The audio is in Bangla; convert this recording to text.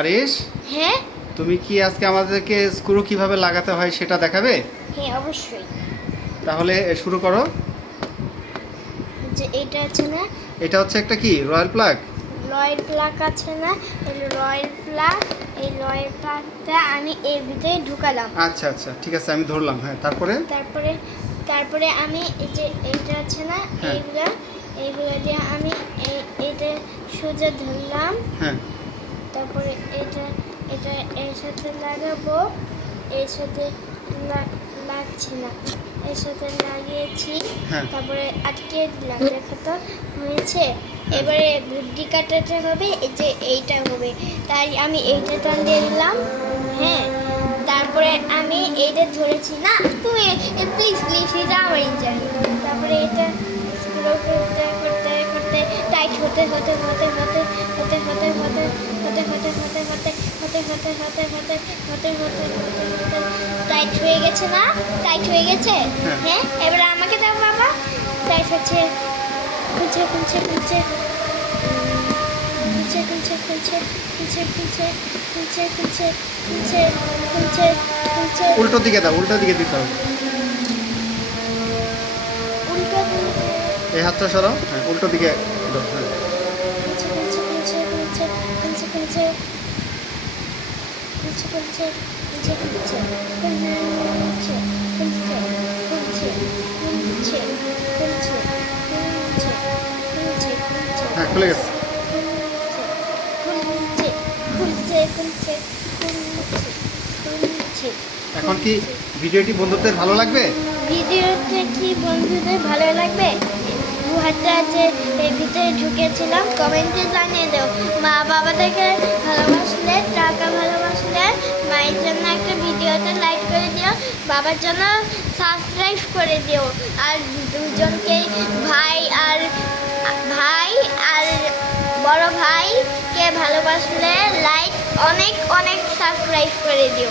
আরিশ, হ্যাঁ তুমি কি আজকে আমাদেরকে স্ক্রু কিভাবে লাগাতে হয় সেটা দেখাবে? হ্যাঁ অবশ্যই। তাহলে শুরু করো। যে এটা আছে না, এটা হচ্ছে একটা কি রয়্যাল প্লাগ? লয়ের প্লাগ আছে না, এই লয়ের প্লাগ, এই লয়ের প্লাগটা আমি এর ভিতরে ঢুকালাম। আচ্ছা আচ্ছা, ঠিক আছে, আমি ধরলাম। হ্যাঁ, তারপরে? তারপরে তারপরে আমি এই যে এইটা আছে না, হ্যাঁ। এইগুলো দিয়ে আমি এটা সোজা ধরলাম। হ্যাঁ। তারপরে এটা এটা এর সাথে লাগাবো, এর সাথে লাগছে না, এর সাথে লাগিয়েছি। হ্যাঁ। তারপরে আটকে দিলাম, দেখো তো হয়েছে। এবারে বুদ্ধি কাটাতে হবে, এই যে এইটা হবে, তাই আমি এইটা টান দিয়ে দিলাম। হ্যাঁ, তারপরে আমি এইটা ধরেছি না, তুমি প্লিজ প্লিজ এটা আমার জানি। তারপরে এটা স্ক্রু করতে করতে করতে টাইট হতে হতে হতে হতে হতে হতে হতে হতে হতে হতে হতে হতে হতে হতে হতে হতে হতে হতে টাইট হয়ে গেছে না, টাইট হয়ে গেছে। হ্যাঁ, এবারে আমাকে দাও বাবা। টাইট হচ্ছে, খুলছে খুলছে খুলছে খুলছে খুলছে খুলছে খুলছে খুলছে খুলছে খুলছে খুলছে খুলছে খুলছে। উল্টো দিকে দাও, উল্টো দিকে দিতে হবে। উল্টো এই হাতটা সরাও। হ্যাঁ, উল্টো দিকে দাও। হ্যাঁ। খুলছে খুলছে খুলছে খুলছে খুলছে খুলছে খুলছে খুলছে খুলছে খুলছে খুলছে খুলছে খুলছে খুলছে খুলছে খুলছে খুলছে খুলছে। হ্যাঁ, খুলে গেছে। খুলছে খুলছে খুলছে খুলছে খুলছে। এখন কি ভিডিওটি বন্ধুদের ভালো লাগবে? ভিডিওটা কি বন্ধুদের ভালো লাগবে? দু হাতটা যে এর ভিতরে ঢুকেছিলাম, কমেন্টে জানিয়ে দাও। মা বাবাদেরকে ভালোবাসলে, টাকা ভালোবাসলে মায়ের জন্য একটা ভিডিওতে লাইক করে দিও, বাবার জন্য সাবস্ক্রাইব করে দিও। আর দুজনকে ভাই আর বড় ভাইকে ভালোবাসলে লাইক অনেক অনেক সাবস্ক্রাইব করে দিও।